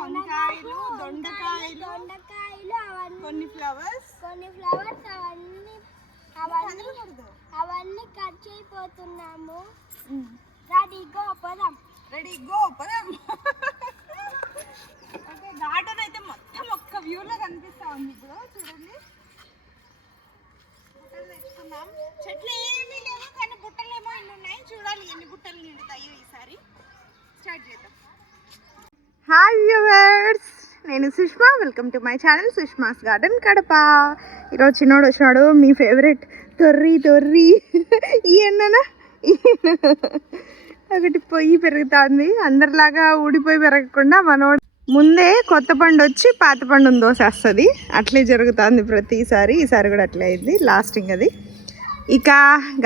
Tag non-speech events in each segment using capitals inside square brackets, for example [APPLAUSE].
వంకాయలు దొండకాయలు దొండకాయలు అవన్నీ కొన్ని ఫ్లవర్స్. కొన్ని ఫ్లవర్స్ అవన్నీ అవన్నీ అవన్నీ కట్ చేయబోతున్నాము. రెడీగా పదం. రెడీ గో పదం. ఓకే గార్డెన్ అయితే మొత్తం ఒక్క వ్యూలో కనిపిస్తా ఉంది ఇప్పుడు. చూడండి. బుట్టలు తెచ్చుకున్నాం. చెట్లు ఏమీ లేవు కానీ బుట్టలు ఏమో ఇన్ని ఉన్నాయి. చూడాలి ఎన్ని బుట్టలు నిండుతాయో ఈసారి. స్టార్ట్ చేద్దాం. హాయ్ వ్యూవర్స్ నేను Sushma. Welcome to my channel Sushma's garden Kadapa. ఈరోజు చిన్నోడు వచ్చినాడు మీ ఫేవరెట్ తొర్రి తొర్రి. ఈ ఒకటి పొయ్యి పెరుగుతుంది. అందరిలాగా ఊడిపోయి పెరగకుండా మనోడు ముందే కొత్త పండు వచ్చి పాత పండు దోసేస్తుంది. అట్లే జరుగుతుంది ప్రతిసారి. ఈసారి కూడా అట్లే అయింది. లాస్టింగ్ అది. ఇక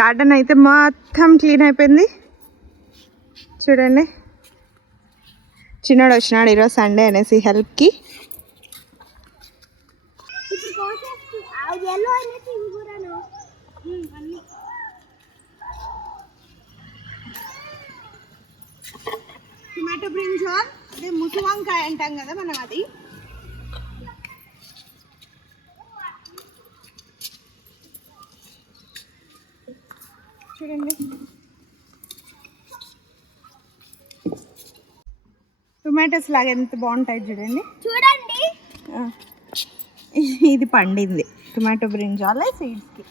గార్డెన్ అయితే మొత్తం క్లీన్ అయిపోయింది. చూడండి. చిన్నోడు వచ్చినాడు ఈరోజు సండే అనేసి హెల్ప్కి. ఇప్పుడు కోసేస్తూ టొమాటో బ్రింజాల్ అదే ముసు వంకాయ అంటాం కదా మనం అది చూడండి టొమాటోస్ లాగా ఎంత బాగుంటాయి చూడండి. చూడండి. ఇది పండింది టొమాటో బ్రింజాల్ సీడ్స్కి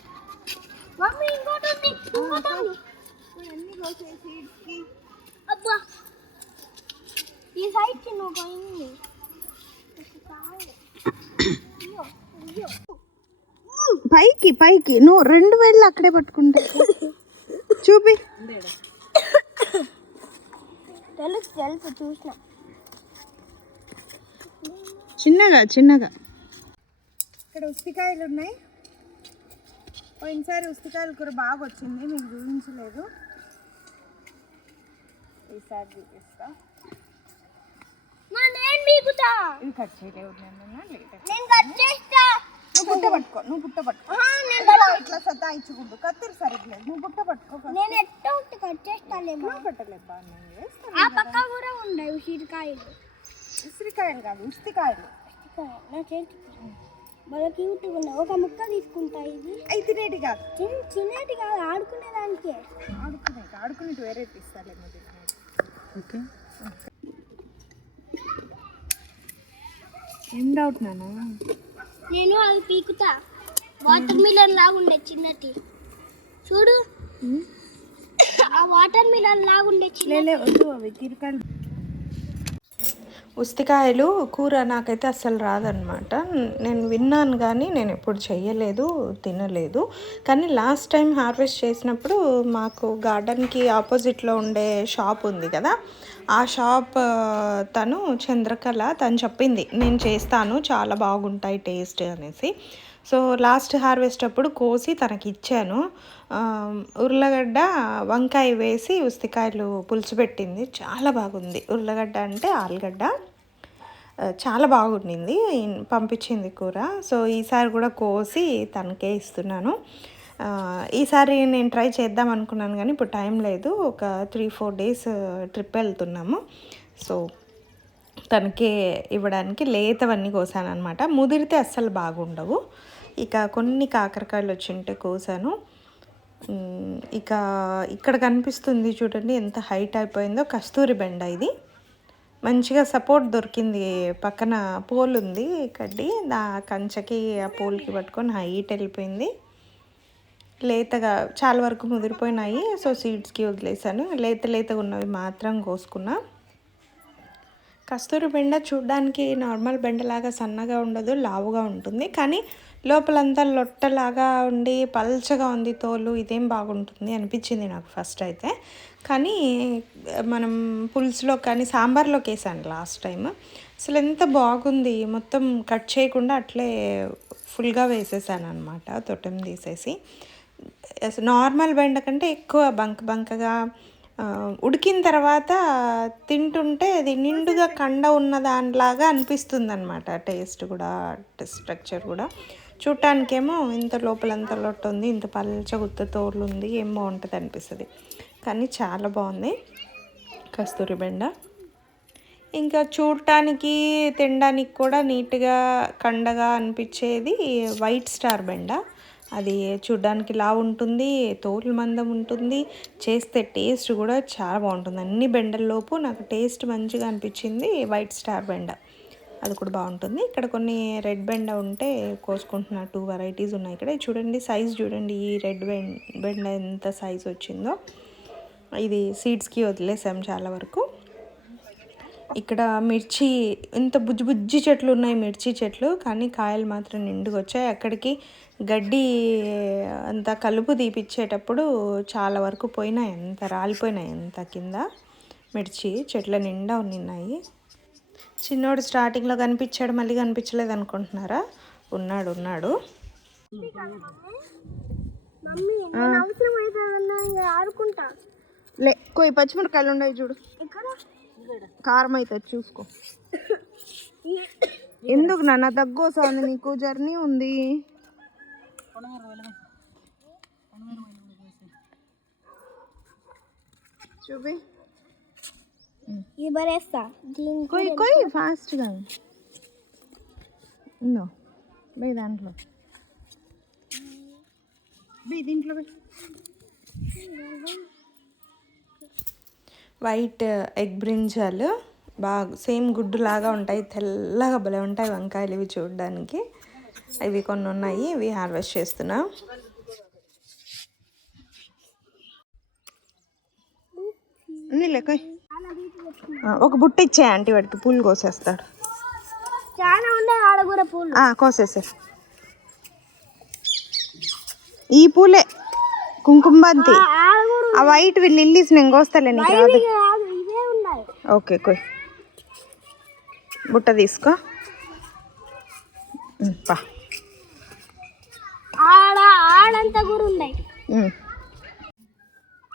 పైకి పైకి. నువ్వు రెండు వేళ్ళు అక్కడే పట్టుకుంటా. [LAUGHS] చూపి. తెలుసు తెలుసు చూసిన. చిన్నగా చిన్నగా. ఇక్కడ ఉస్తికాయలు ఉన్నాయి. పోయినసారి ఉస్తికాయల కూర బాగా వచ్చింది మీకు చూపించలేదు. ఈసారి చూపిస్తా. ఇది కట్ చేయలేవు నేను కట్ చేస్తా. నువ్వు బుట్ట పట్టుకో నువ్వు బుట్ట పట్టుకో. ఇట్లా ఇట్లా సతాయించుకుంటూ. కత్తిరి సరిగ్లేదు నువ్వు బుట్ట పట్టుకో. నేను ఎట్టో ఒకటి కట్ చేస్తాలేమో నువ్వు పెట్టలేదు బాగా ఆ పక్క కూడా ఉన్నాయి ఉసిరికాయలు. ఉసిరికాయలు కాదు ఉస్తికాయలు. నా చేతి బాగా క్యూట్గా ఉన్నాయి ఒక ముక్క తీసుకుంటా ఇది. అవి తినేటి కాదు. చిన్న చిన్నటి కాదు ఆడుకునేదానికే ఆడుకునే ఆడుకునేటి వేరే తీస్తాలేమో ఓకే. ఏం డౌట్ నాన్న? నేను అవి పీకుతా. వాటర్ మిలన్ లాగా ఉండే చిన్నటి. చూడు. ఆ వాటర్ మిలన్ లాగా ఉండే చిన్న లేలే వద్దు అవి కిరకాయలు. ఉస్తికాయలు కూర నాకైతే అస్సలు రాదనమాట. నేను విన్నాను కానీ నేను ఎప్పుడు చేయలేదు తినలేదు. కానీ లాస్ట్ టైం హార్వెస్ట్ చేసినప్పుడు మాకు గార్డెన్కి ఆపోజిట్లో ఉండే షాప్ ఉంది కదా ఆ షాప్ తను చంద్రకళ తను చెప్పింది నేను చేస్తాను చాలా బాగుంటాయి టేస్ట్ అనేసి. సో లాస్ట్ హార్వెస్ట్ అప్పుడు కోసి తనకి ఇచ్చాను. ఉర్లగడ్డ వంకాయ వేసి ఉస్తికాయలు పులుసు పెట్టింది చాలా బాగుంది. ఉర్లగడ్డ అంటే ఆలుగడ్డ. చాలా బాగుండింది. పంపించింది కూర. సో ఈసారి కూడా కోసి తనకే ఇస్తున్నాను. ఈసారి నేను ట్రై చేద్దాం అనుకున్నాను కానీ ఇప్పుడు టైం లేదు. ఒక త్రీ ఫోర్ డేస్ ట్రిప్ వెళ్తున్నాము. సో తనకే ఇవ్వడానికి లేతవన్నీ కోసాను అనమాట ముదిరితే అస్సలు బాగుండవు. ఇక కొన్ని కాకరకాయలు వచ్చింటే కోసాను. ఇక ఇక్కడ కనిపిస్తుంది చూడండి ఎంత హైట్ అయిపోయిందో. కస్తూరి బెండ ఇది. మంచిగా సపోర్ట్ దొరికింది. పక్కన పోల్ ఉంది కడ్డి. దా కంచకి ఆ పోల్కి పట్టుకొని హైట్ వెళ్ళిపోయింది. లేతగా చాలా వరకు ముదిరిపోయినాయి. సో సీడ్స్కి వదిలేసాను లేత లేతగా ఉన్నవి మాత్రం కోసుకున్నా. కస్తూరి బెండ చూడ్డానికి నార్మల్ బెండలాగా సన్నగా ఉండదు లావుగా ఉంటుంది. కానీ లోపలంతా లొట్టలాగా ఉండి పల్చగా ఉంది తోలు ఇదేం బాగుంటుంది అనిపించింది నాకు ఫస్ట్ అయితే. కానీ మనం పులుసులో కానీ సాంబార్లోకి వేసాను లాస్ట్ టైం అసలు ఎంత బాగుంది మొత్తం కట్ చేయకుండా అట్లే ఫుల్గా వేసేసాను అనమాట తొట్టెం తీసేసి. అసలు నార్మల్ బెండ కంటే ఎక్కువ బంక బంకగా ఉడికిన తర్వాత తింటుంటే అది నిండుగా కండ ఉన్న దానిలాగా అనిపిస్తుంది అనమాట టేస్ట్ కూడా స్ట్రక్చర్ కూడా. చూడటానికేమో ఇంత లోపలంత లొట్టు ఉంది ఇంత పల్చ గుత్త తోలు ఉంది ఏం బాగుంటుంది అనిపిస్తుంది కానీ చాలా బాగుంది. కస్తూరి బెండ. ఇంకా చూడటానికి తినడానికి కూడా నీట్గా కండగా అనిపించేది వైట్ స్టార్ బెండ. అది చూడడానికి లా ఉంటుంది తోలు మందం ఉంటుంది చేస్తే టేస్ట్ కూడా చాలా బాగుంటుంది. అన్ని బెండల్లోపు నాకు టేస్ట్ మంచిగా అనిపించింది వైట్ స్టార్ బెండ. అది కూడా బాగుంటుంది. ఇక్కడ కొన్ని రెడ్ బెండ ఉంటే కోసుకుంటున్న. టూ వెరైటీస్ ఉన్నాయి ఇక్కడ. చూడండి సైజ్ చూడండి. ఈ రెడ్ బెండ ఎంత సైజ్ వచ్చిందో. ఇది సీడ్స్కి వదిలేసాం చాలా వరకు. ఇక్కడ మిర్చి ఇంత బుజ్జి బుజ్జి చెట్లు ఉన్నాయి మిర్చి చెట్లు కానీ కాయలు మాత్రం నిండుగా వచ్చాయి. అక్కడికి గడ్డి అంతా కలుపు తీపిచ్చేటప్పుడు చాలా వరకు పోయినాయి. ఎంత రాలిపోయినాయి ఎంత కింద మిర్చి చెట్ల నిండా ఉన్నాయి. చిన్నోడు స్టార్టింగ్లో కనిపించాడు మళ్ళీ కనిపించలేదు అనుకుంటున్నారా? ఉన్నాడు ఉన్నాడు. మమ్మీ నేను అవసరం అయితే ఆడుకుంటా. లే కొయ్యి పచ్చిమిరకాయలు ఉన్నాయి చూడు కారం అవుతుంది చూసుకో. ఎందుకు నాన్న? దగ్గు వస్తుంది నీకు జర్నీ ఉంది. చూపి. కొయ్యి కొయ్యి ఫాస్ట్గా. ఇందో బే దాంట్లో. బే దీంట్లో వైట్ ఎగ్ బ్రింజాలు బాగా సేమ్ గుడ్డు లాగా ఉంటాయి తెల్లగా భలే ఉంటాయి వంకాయలు ఇవి చూడడానికి. ఇవి కొన్ని ఉన్నాయి ఇవి హార్వెస్ట్ చేస్తున్నా. ఒక బుట్ట ఇచ్చే ఆంటీ వాడికి పూలు కోసేస్తాడు కోసేసే ఈ పూలే కుంకుమంతి ఆడకూర ఆ వైట్ లిల్లీస్ నేను కోస్తాలే నీకు రాదు. ఓకే కొయ్ బుట్ట తీసుకో. పా.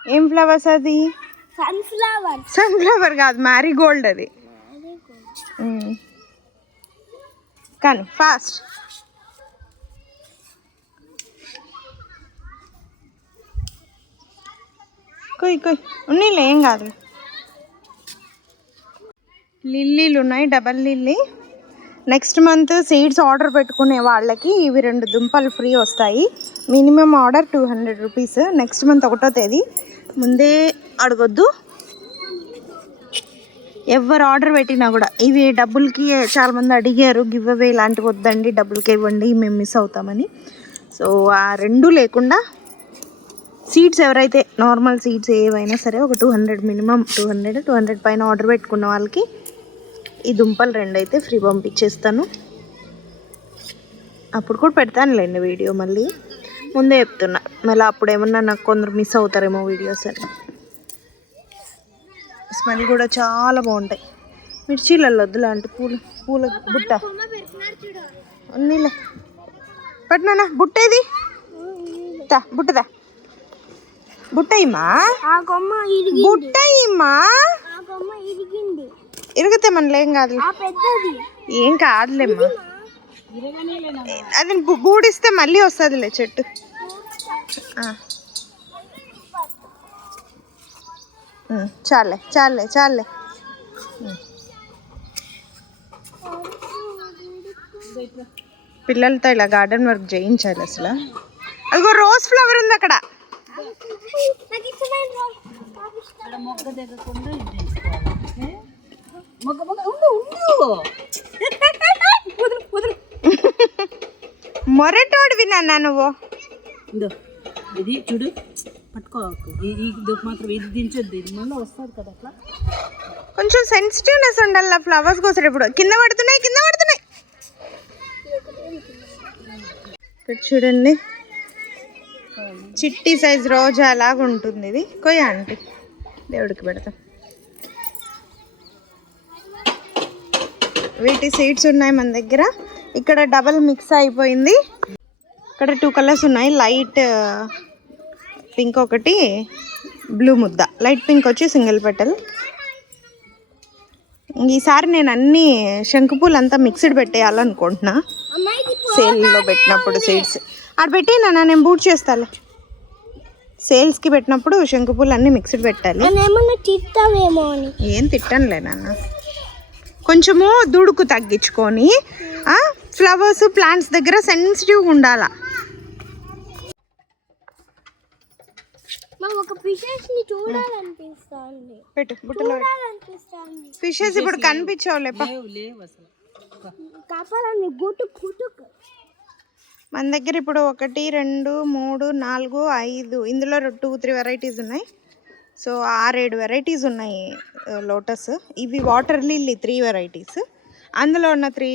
ఏం ఫ్లవర్స్ అది? సన్ఫ్లవర్. సన్ఫ్లవర్ కాదు మ్యారీగోల్డ్ అది. ఉమ్. కానీ ఫాస్ట్. కొయ్ కొయ్ ఉన్నీలే ఏం కాదు. లిల్లీలు ఉన్నాయి double lily. Next month seeds order పెట్టుకునే వాళ్ళకి ఇవి రెండు దుంపలు ఫ్రీ వస్తాయి. Minimum order two hundred rupees. Next month ఒకటో తేదీ. ముందే అడగొద్దు. ఎవరు ఆర్డర్ పెట్టినా కూడా. ఇవి డబ్బులకి చాలామంది అడిగారు గివ్ అవే ఇలాంటివి వద్దండి డబ్బులకి ఇవ్వండి మేము మిస్ అవుతామని. సో ఆ రెండు లేకుండా సీడ్స్ ఎవరైతే నార్మల్ సీడ్స్ ఏవైనా సరే ఒక two hundred minimum two hundred two hundred పైన ఆర్డర్ పెట్టుకున్న వాళ్ళకి ఈ దుంపలు రెండు అయితే ఫ్రీ పంపించేస్తాను. అప్పుడు కూడా పెడతానులేండి వీడియో మళ్ళీ. ముందే చెప్తున్నా మళ్ళీ అప్పుడు ఏమన్నా నాకు కొందరు మిస్ అవుతారేమో వీడియోస్ అని స్మెల్ కూడా చాలా బాగుంటాయి. మిర్చీలలో వద్దు లాంటి పూలు పూల బుట్ట. కొమ్మ ఉన్నీలే పట్టినా బుట్టేది బుట్టదా? బుట్టయిమ్మా బుట్టయిమ్మా ఇరిగితే మనలేం కాదు ఆ పెద్దది. ఏం కాదులేమ్మా. అది బూడిస్తే మళ్ళీ వస్తుందిలే చెట్టు. చాలే చాలే చాలే. పిల్లలతో ఇలా గార్డెన్ వర్క్ చేయించాలి అసలు. అదిగో రోజ్ ఫ్లవర్ ఉంది అక్కడ. మొరటోడు విన్నా నువ్వు? ఇందో ఇది చూడు పట్టుకోకు ఇది మాత్రం ఇది దించొద్దు ఇది మళ్ళీ వస్తుంది కదా అట్లా. కొంచెం సెన్సిటివ్నెస్ ఉండాలి ఫ్లవర్స్ కోసం ఇప్పుడు కింద పడుతున్నాయి కింద పడుతున్నాయి. ఇక్కడ చూడండి. చిట్టి సైజ్ రోజా లాగా ఉంటుంది ఇది. కొయ్య ఆంటీ. దేవుడికి పెడతాం. వీటి సీడ్స్ ఉన్నాయి మన దగ్గర. ఇక్కడ డబల్ మిక్స్ అయిపోయింది. ఇక్కడ టూ కలర్స్ ఉన్నాయి. లైట్ పింక్ uh, ఒకటి బ్లూ ముద్ద. లైట్ పింక్ వచ్చి సింగిల్ పెటల్ ఈసారి నేను అన్ని శంకుపూలు అంతా మిక్స్డ్ పెట్టేయాలనుకుంటున్నా. సేల్లో పెట్టినప్పుడు సీడ్స్ ఆడ పెట్టి నాన్న నేను బూట్ చేస్తాలే. సేల్స్కి పెట్టినప్పుడు శంకుపూలు అన్నీ మిక్స్డ్ పెట్టాలి. తిట్టావేమో అని. ఏం తిట్టనులే నాన్న. కొంచెము దుడుకు తగ్గించుకొని ఫ్లవర్స్ ప్లాంట్స్ దగ్గర సెన్సిటివ్గా ఉండాలా. ఒక ఫిషెస్ని చూడాలనిపిస్తుంది. పెట్టు బుట్టలో చూడాలనిపిస్తుంది. ఫిషెస్ ఇప్పుడు కనిపించవులేపా లేవు లేవు అసలు. కాపాలని గుట్టు గుట్టుకు. మన దగ్గర ఇప్పుడు ఒకటి రెండు మూడు నాలుగు ఐదు ఇందులో టూ త్రీ వెరైటీస్ ఉన్నాయి. సో ఆరేడు వెరైటీస్ ఉన్నాయి uh, లోటస్ ఇవి వాటర్ లిల్లీ త్రీ వెరైటీస్ అందులో ఉన్న త్రీ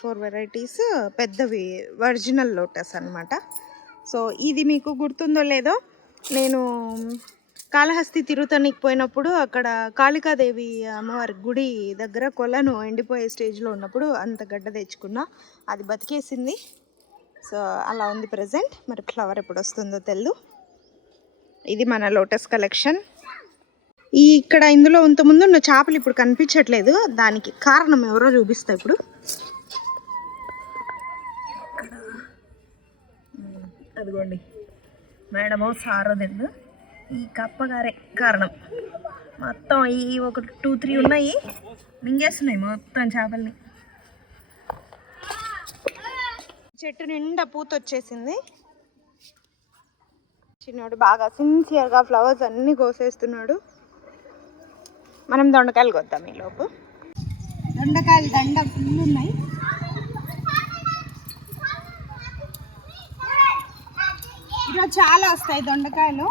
ఫోర్ వెరైటీస్ పెద్దవి ఒరిజినల్ లోటస్ అన్నమాట. సో ఇది మీకు గుర్తుందో లేదో నేను కాళహస్తి తిరుతనికి పోయినప్పుడు అక్కడ కాళికాదేవి అమ్మవారి గుడి దగ్గర కొలను ఎండిపోయే స్టేజ్లో ఉన్నప్పుడు అంత గడ్డ తెచ్చుకున్నా. అది బతికేసింది. సో అలా ఉంది ప్రజెంట్. మరి ఫ్లవర్ ఎప్పుడు వస్తుందో తెల్లు ఇది మన లోటస్ కలెక్షన్. ఈ ఇక్కడ ఇందులో ఇంతకుముందు ఉన్న చేపలు ఇప్పుడు కనిపించట్లేదు. దానికి కారణం ఎవరో చూపిస్తా ఇప్పుడు. అదిగోండి. మేడమో సారో తెల్లు ఈ కప్పగారే కారణం. మొత్తం ఈ ఒక టూ త్రీ ఉన్నాయి. మింగేస్తున్నాయి మొత్తం చేపల్ని. చెట్టు నిండా పూత వచ్చేసింది చిన్నోడు బాగా సిన్సియర్గా ఫ్లవర్స్ అన్నీ కోసేస్తున్నాడు. మనం దొండకాయలు కొద్దాం ఈ లోపు. దొండకాయలు దండ ఫుల్ ఉన్నాయి ఈరోజు చాలా వస్తాయి దొండకాయలు.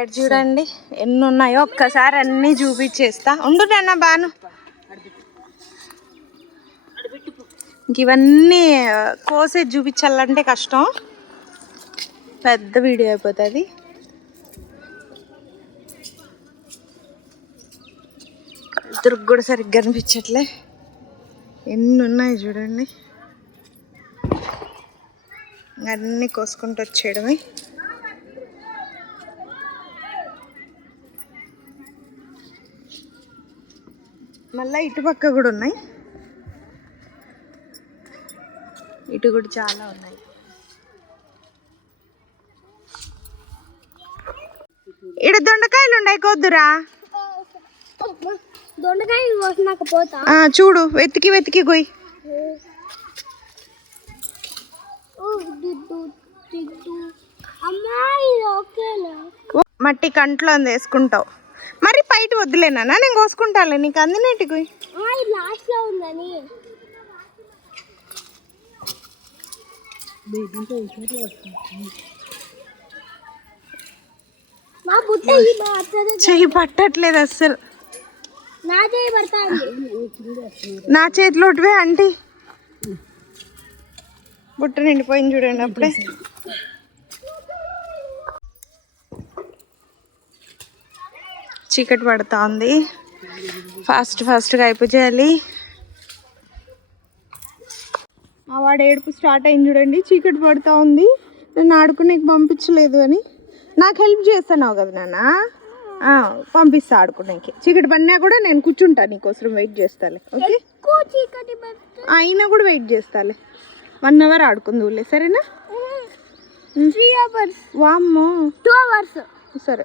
ఇక్కడ చూడండి. ఎన్ని ఉన్నాయో ఒక్కసారి అన్నీ చూపించేస్తా ఉండు నాన్న బాను. ఇంక ఇవన్నీ కోసేది చూపించాలంటే కష్టం. పెద్ద వీడియో అయిపోతుంది. ఇద్దరికి కూడా సరిగ్గా అనిపించట్లే. ఎన్ని ఉన్నాయి చూడండి అన్నీ కోసుకుంటూ వచ్చేయడమే. మళ్ళీ ఇటుపక్క కూడా ఉన్నాయి. ఇటు కూడా చాలా ఉన్నాయి. ఇడ దొండకాయలు ఉన్నాయి కొద్దురా. చూడు వెతికి వెతికి ఓ, మట్టి కంట్లో వేసుకుంటావు. మరి బయట వద్దులేనా నేను కోసుకుంటాలే. నీకు ఉందని. అత్తది చెయ్యి పట్టట్లేదు అస్సలు. నా చేతిలోటివే ఆంటీ. బుట్ట నిండిపోయింది చూడండి అప్పుడే. చీకటి పడుతా ఉంది ఫాస్ట్ ఫాస్ట్గా అయిపోచేయాలి మా వాడు ఏడుపు స్టార్ట్ అయింది చూడండి చీకటి పడుతూ ఉంది నన్ను ఆడుకునేకి పంపించలేదు అని. నాకు హెల్ప్ చేస్తున్నావు కదా నాన్న. ఆ, పంపిస్తా ఆడుకునేకి. చీకటి పడినా కూడా నేను కూర్చుంటా నీకోసం వెయిట్ చేస్తాలే ఓకే? అయినా కూడా వెయిట్ చేస్తాలే. వన్ అవర్ ఆడుకుందులే సరేనా? Three hours. వామ్మో. Two hours. సరే.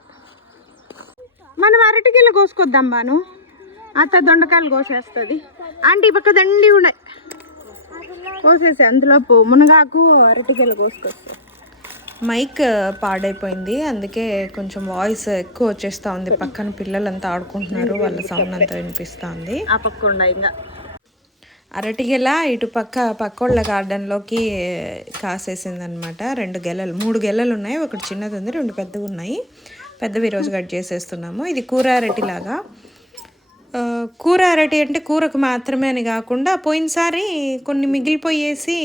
మనం అరటికెళ్ళ కోసుకొద్దాం బాను. అత్త దొండకాయలు కోసేస్తుంది. ఆంటీ ఈ పక్క దండి ఉన్నాయి. కోసేసి అందులో పో మునగాకు అరటికెళ్ళ కోసుకొస్తాయి మైక్ పాడైపోయింది అందుకే కొంచెం వాయిస్ ఎక్కువ వచ్చేస్తా ఉంది. పక్కన పిల్లలంతా ఆడుకుంటున్నారు వాళ్ళ సౌండ్ అంతా వినిపిస్తుంది. ఆ పక్క ఇంకా. అరటిగెల ఇటు పక్క పక్కోళ్ళ గార్డెన్లోకి కాసేసిందనమాట. రెండు గెలలు మూడు గెలలు ఉన్నాయి. ఒకటి చిన్నది ఉంది రెండు పెద్దవి ఉన్నాయి. పెద్దవి ఈరోజు కట్ చేసేస్తున్నాము. ఇది కూర అరటిలాగా కూర అరటి అంటే కూరకు మాత్రమే అని కాకుండా పోయినసారి కొన్ని మిగిలిపోయేసి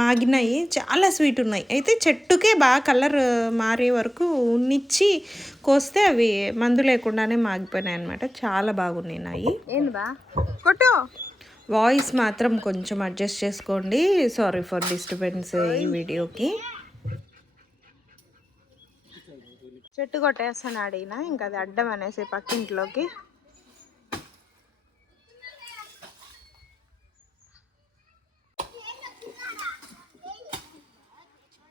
మాగినాయి. చాలా స్వీట్ ఉన్నాయి. అయితే చెట్టుకే బాగా కలర్ మారే వరకు ఉన్నిచ్చి కోస్తే అవి మందు లేకుండానే మాగిపోయినాయి అనమాట చాలా బాగున్నాయి కొట్టు. వాయిస్ మాత్రం కొంచెం అడ్జస్ట్ చేసుకోండి. సారీ ఫర్ డిస్టర్బెన్స్ ఈ వీడియోకి. చెట్టు కొట్టేస్తాను అడిగిన ఇంకా అది అడ్డం అనేసి పక్కింట్లోకి.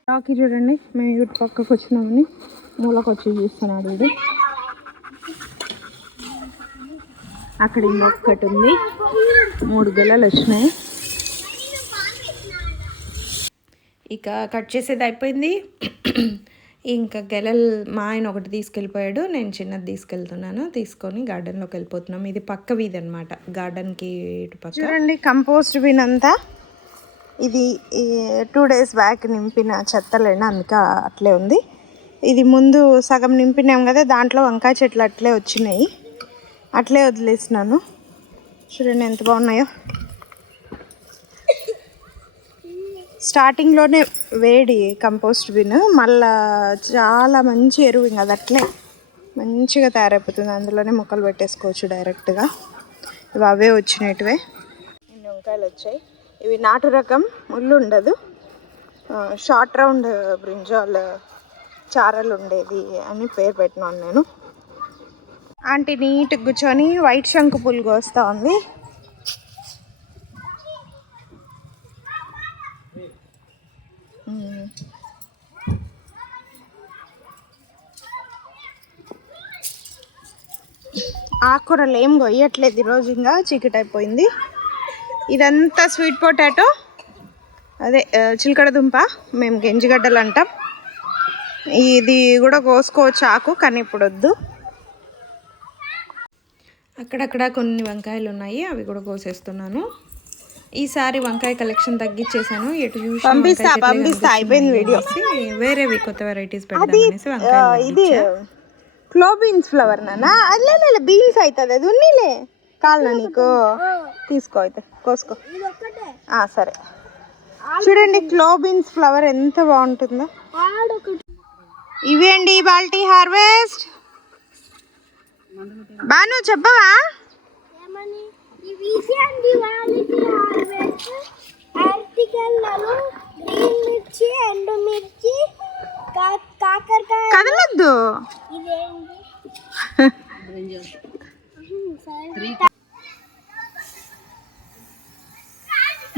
రాకి చూడండి మేము ఇటు పక్కకు వచ్చినామని మూలకు వచ్చి చూస్తున్నాడు ఇది. అక్కడ ఇంకొకటి ఉంది. మూడు గెలలు వచ్చినాయి. ఇక కట్ చేసేది అయిపోయింది. ఇంకా గెలలు మా ఆయన ఒకటి తీసుకెళ్ళిపోయాడు నేను చిన్నది తీసుకెళ్తున్నాను తీసుకొని గార్డెన్లోకి వెళ్ళిపోతున్నాం. ఇది పక్క వీధి అనమాట గార్డెన్కి ఇటు పక్క. చూడండి కంపోస్ట్ బిన్ అంతా ఇది టూ డేస్ బ్యాక్ నింపిన చెత్తలేనా అందుకే అట్లే ఉంది. ఇది ముందు సగం నింపినాం కదా దాంట్లో వంకాయ చెట్లు అట్లే వచ్చినాయి. అట్లే వదిలేసినాను. చూడండి ఎంత బాగున్నాయో. స్టార్టింగ్లోనే వేడి కంపోస్ట్ బిన్. మళ్ళా చాలా మంచి ఎరువు ఇంకా అది అట్లే. మంచిగా తయారైపోతుంది. అందులోనే మొక్కలు పెట్టేసుకోవచ్చు డైరెక్ట్గా. ఇవి అవే వచ్చినట్టువే. ఇన్ని వంకాయలు వచ్చాయి. ఇవి నాటు రకం ముళ్ళు ఉండదు. షార్ట్ రౌండ్ బ్రింజాల్ చారలు ఉండేది అని పేరు పెట్టినాను నేను. ఆంటీ నీట్గా కూర్చొని వైట్ శంకు పులుగు వస్తూ ఉంది. ఆకుకూరలు ఏం కొయ్యట్లేదు ఈరోజు ఇంకా చీకటి అయిపోయింది ఇదంతా స్వీట్ పొటాటో అదే చిలకడ దుంప మేము గెంజిగడ్డలు అంటాం. ఇది కూడా కోసుకోవచ్చు ఆకు కానీ ఇప్పుడు వద్దు అక్కడక్కడ కొన్ని వంకాయలు ఉన్నాయి అవి కూడా కోసేస్తున్నాను. ఈసారి వంకాయ కలెక్షన్ తగ్గించేసాను ఎటు చూసి పంపిస్తా, పంపిస్తా, అయిపోయింది వీడియో. వేరేవి కొత్త వెరైటీస్ ఇది క్లో బీన్స్ ఫ్లవర్ నానా? అల్లే బీన్స్ అవుతుంది అది ఉన్నీలే. కాలనా నీకు? తీసుకో అయితే కోసుకో. ఆ, సరే. చూడండి క్లో బీన్స్ ఫ్లవర్ ఎంత బాగుంటుందో. ఇవేండి బాల్టీ హార్వెస్ట్? బాను చెప్పవా? గ్రీన్ మిర్చి ఎండు మిర్చి కాకరకాయ కదలొద్దు. ఇదేంటి?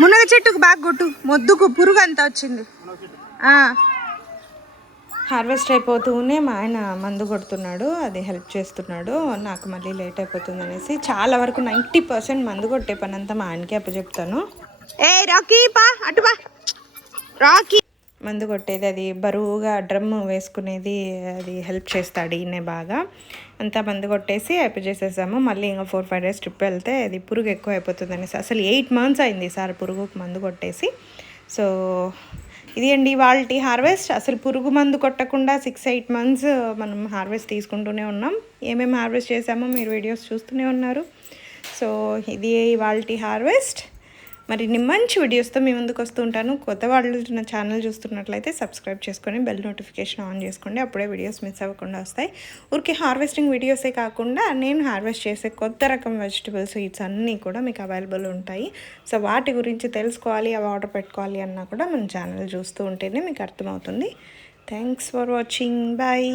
మునగ చెట్టుకు బాగా కొట్టు. మొద్దుకు పురుగు అంతా వచ్చింది. హార్వెస్ట్ అయిపోతూనే మా ఆయన మందు కొడుతున్నాడు అది హెల్ప్ చేస్తున్నాడు నాకు మళ్ళీ లేట్ అయిపోతుంది అనేసి చాలా వరకు నైంటీ పర్సెంట్ మందు కొట్టే పని అంతా మా ఆయనకే అప్పచెప్తాను. ఏ రాకీ పా అటు పా. రాకీ. మందు కొట్టేది అది బరువుగా డ్రమ్ వేసుకునేది అది హెల్ప్ చేస్తాడు ఈయనే బాగా. అంతా మందు కొట్టేసి చేసేసాము. మళ్ళీ ఇంకా ఫోర్ ఫైవ్ డేస్ ట్రిప్ వెళ్తే అది పురుగు ఎక్కువ అయిపోతుంది అనేసి అసలు ఎయిట్ మంత్స్ అయింది సార్ పురుగుకు మందు కొట్టేసి. సో ఇది అండి వాళ్ళ హార్వెస్ట్. అసలు పురుగు మందు కొట్టకుండా సిక్స్ ఎయిట్ మంత్స్ మనం హార్వెస్ట్ తీసుకుంటూనే ఉన్నాం. ఏమేమి హార్వెస్ట్ చేసామో మీరు వీడియోస్ చూస్తూనే ఉన్నారు. సో ఇది వాళ్ళ హార్వెస్ట్. మరిన్ని మంచి వీడియోస్తో మీ ముందుకు వస్తూ ఉంటాను. కొత్త వాళ్ళు నా ఛానల్ చూస్తున్నట్లయితే సబ్స్క్రైబ్ చేసుకొని బెల్ నోటిఫికేషన్ ఆన్ చేసుకోండి. అప్పుడే వీడియోస్ మిస్ అవ్వకుండా వస్తాయి. ఊరికే హార్వెస్టింగ్ వీడియోసే కాకుండా నేను హార్వెస్ట్ చేసే కొత్త రకం వెజిటబుల్ సీడ్స్ అన్నీ కూడా మీకు అవైలబుల్ ఉంటాయి. సో వాటి గురించి తెలుసుకోవాలి అవి ఆర్డర్ పెట్టుకోవాలి అన్నా కూడా మన ఛానల్ చూస్తూ ఉంటేనే మీకు అర్థమవుతుంది. Thanks for watching bye